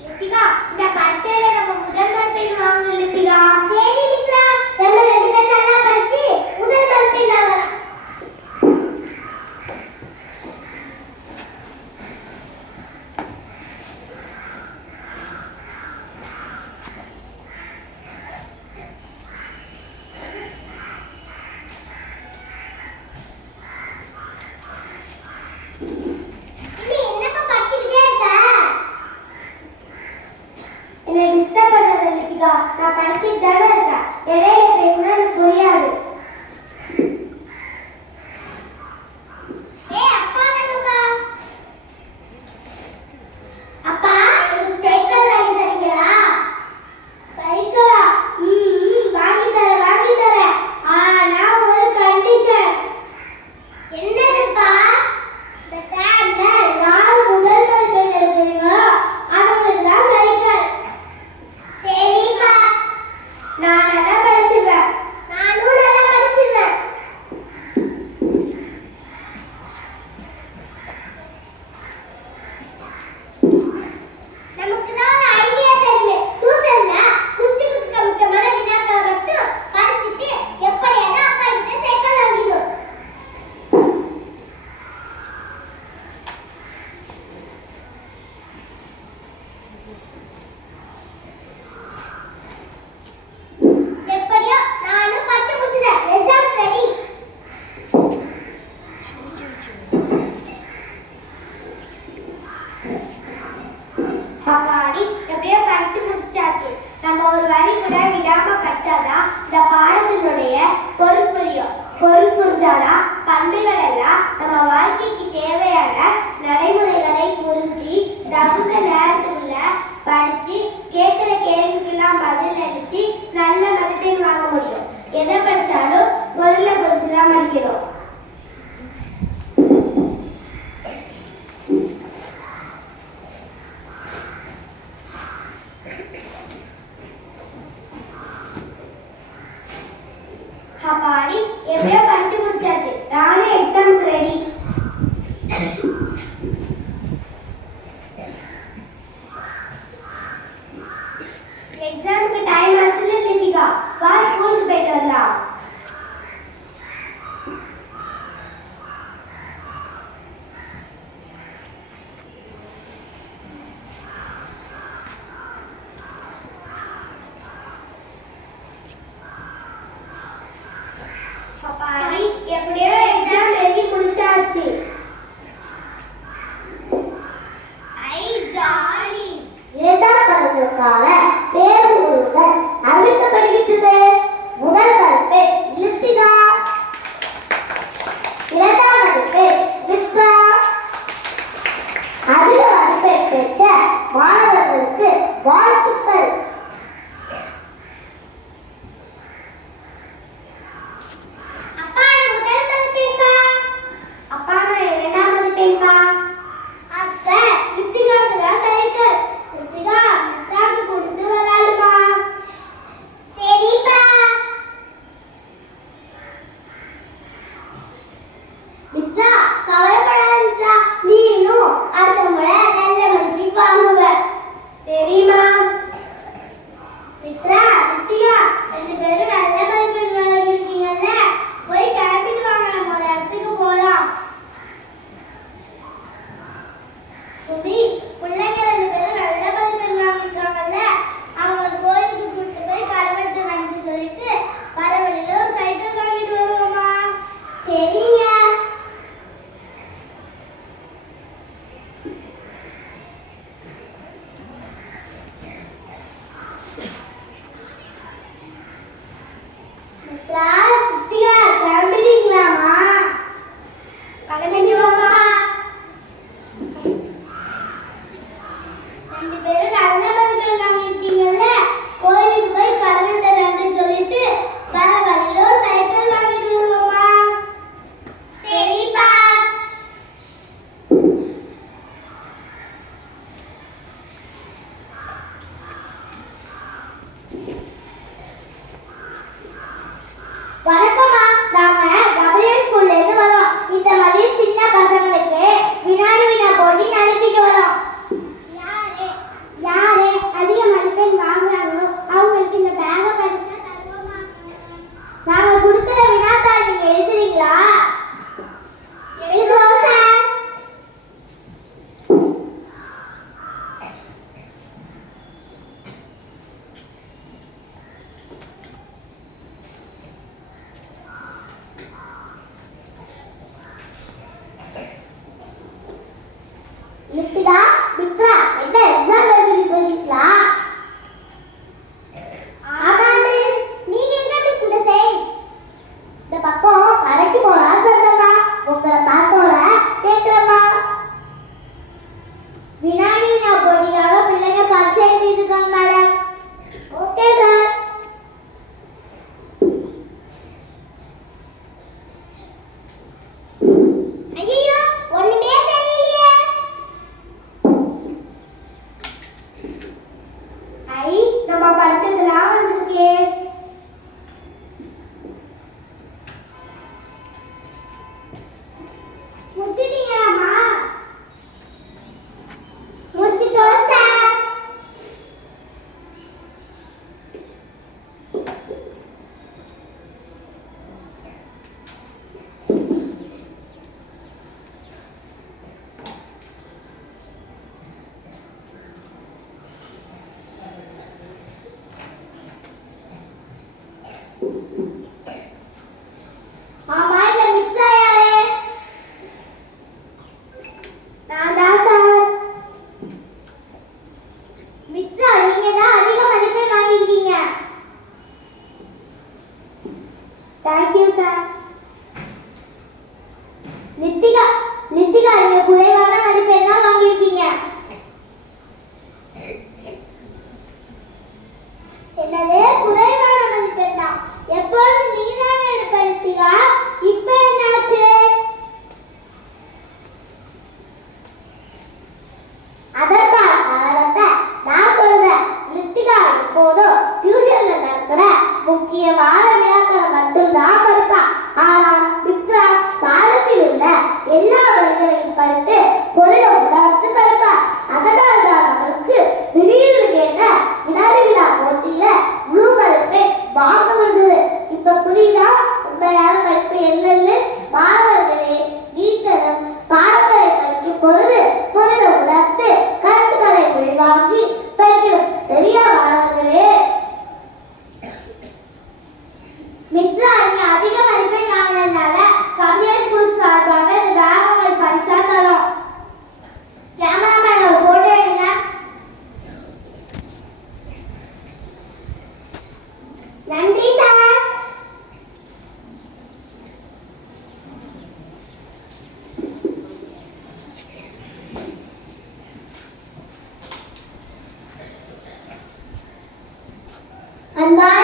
லித்திகா, இந்த பரீட்சையில நம்ம முதல் மதிப்பெண் வாங்கணும் லித்திகா. சரி மித்ரா, நம்ம ரெண்டு பேரும் நல்லா படிச்சு முதல் மதிப்பெண் வாங்கலாம். நான் படிச்சுட்டு தானே இருக்கேன். இடையில பேசினா எனக்கு புரியாது. அப்பா, எனக்கு சைக்கிள் வாங்கி தரீங்களா? சைக்கிளா? வாங்கி தரேன். ஆனா ஒரு கண்டிஷன். என்னதுப்பா? இந்த டைம்ல யார் முதல் மதிப்பெண் எடுக்கிறீங்களோ அவங்களுக்கு தான் சைக்கிள். சரிப்பா, நான் நல்லா படிச்சிருவேன். நானும் நல்லா படிச்சிருவேன். நமக்கு தான் ஒரு ஐடியா தெரியுமே. டியூஷன்ல குச்சிக்கு முக்கியமான வினாக்களை மட்டும் படிச்சுட்டு எப்படியாவது அப்பா கிட்ட சைக்கிள் வாங்கிடும். எப்படியோ நானும் படிச்சு முடிச்சிட்டேன். Exam ready. அப்பாடி, எப்படியோ படிச்சு முடிச்சாச்சு. நம்ம ஒரு வரி கூட விடாம படிச்சாதான் இந்த பாடத்தினுடைய பொருள் புரியும். பொருள் புரிஞ்சாதான் பண்புகள் எல்லாம் நம்ம வாழ்க்கைக்கு தேவையான நடைமுறைகளை புரிஞ்சு தகுந்த நேரத்துக்குள்ள படிச்சு கேட்கிற கேள்விக்கெல்லாம் பதில் அளிச்சு நல்ல மதிப்பெண் வாங்க முடியும். எதை படிச்சாலும் பொருளை புரிஞ்சுதான் படிக்கணும். அப்பாடி, எப்படியோ படிச்சு முடிச்சாச்சு. நானும் எக்ஸாமுக்கு ரெடி. எக்ஸாமுக்கு டைம் ஆச்சுன்னு லித்திகா, வா ஸ்கூலுக்கு போயிட்டு வரலாம். அப்பாடி, எப்படியோ எக்ஸாம் எழுதி முடிச்சாச்சு. ஐ ஜாலி. இரண்டாம் பருவத்துக்கான தேர்வுகள் அறிவிக்கப்படுகின்றது. முதல் மதிப்பெண் லித்திகா, இரண்டாம் மதிப்பெண் மித்ரா. அதிக மதிப்பெண் பெற்ற மாணவர்களுக்கு வாழ்த்துக்கள். சரிம்மா. மித்ரா, லித்திகா, ரெண்டு பேரும் நல்ல மதிப்பெண் வாங்கியிருக்கீங்கல்ல, போய் கிளம்பிட்டு வாங்க, நம்ம ஒரு இடத்துக்கு போகலாம். சுமி, பிள்ளைங்க ரெண்டு பேரும் நல்ல மதிப்பெண் வாங்கியிருக்காங்கல்ல, அவங்க கோயிலுக்கு கூப்பிட்டு போய் கடவுள்கிட்ட நன்றி சொல்லிட்டு வர வழியில ஒரு சைக்கிள் வாங்கிட்டு வருவோமா? சரிங்க. லித்திகா, மித்ரா, என்ன எக்ஸாம் எழுதிருக்கீங்களா? ஆமா மிஸ். நீங்க எங்க மிஸ் இந்த சைடு? இந்த பக்கம் கடைக்கு போலாம் சொன்னமா. உங்களை பார்த்தோல கேக்குறமா. வினாடி நான் போட்டிக்காக பிள்ளைங்க பரிசை எழுதிருக்காங்க மேடம். Okay sir. ஐயோ ஒண்ணுமே தெரியலையே. ஐ நம்ம படிச்சதெல்லாம் வந்திருக்கே. முடிச்சிட்டீங்களாமா? முடிச்சிட்டோம் சார். ஆமா இல்ல மிஸ் ஆயாரே. நான் தான் சார். மித்ரா நீங்க தான் அதிக மதிப்பெண் வாங்கிருக்கீங்க. Thank you sir. Nithika Nithika நீங்க குறைவான மதிப்பெண் தான் வாங்கிருக்கீங்க. என்னது குறைவான மதிப்பெண் தான்? எப்பொழுது நீதானே எடுப்ப நித்திகா? இப்ப என்னாச்சு? அதற்கான காரணத்தை நான் சொல்றேன். லித்திகா இப்போதும் டியூஷன்ல நடக்கிற முக்கியமான விழாக்களை மட்டும்தான் படிப்பா. ஆனா மித்ரா பாடத்தில் உள்ள எல்லா வரிகளையும் படித்து பொருளை உணர்ந்து படிப்பா. அதனால தான் அவளுக்கு திடீர்னு கேட்ட வினாடி விழா போட்டியில முழு மதிப்பெண் வாங்க முடிஞ்சது. இப்ப புரியுதா உண்மையான படிப்பு என்னன்னு? மாணவர்களே நீங்களும் பாடங்களை படிக்கும் பொழுது பொருளை உணர்ந்து கருத்துக்களை உள்வாங்கி படிக்கணும். சரியா மாணவர்களே? மித்ரா நீங்க அதிக மதிப்பெண் வாங்கினதுனால கவிஞர் ஸ்கூல் சார்பாக இந்த பேக் உங்களுக்கு பரிசா தரோம். கேமராமேன் ஒரு போட்டோ எடுங்க. நன்றி சார். அன்பான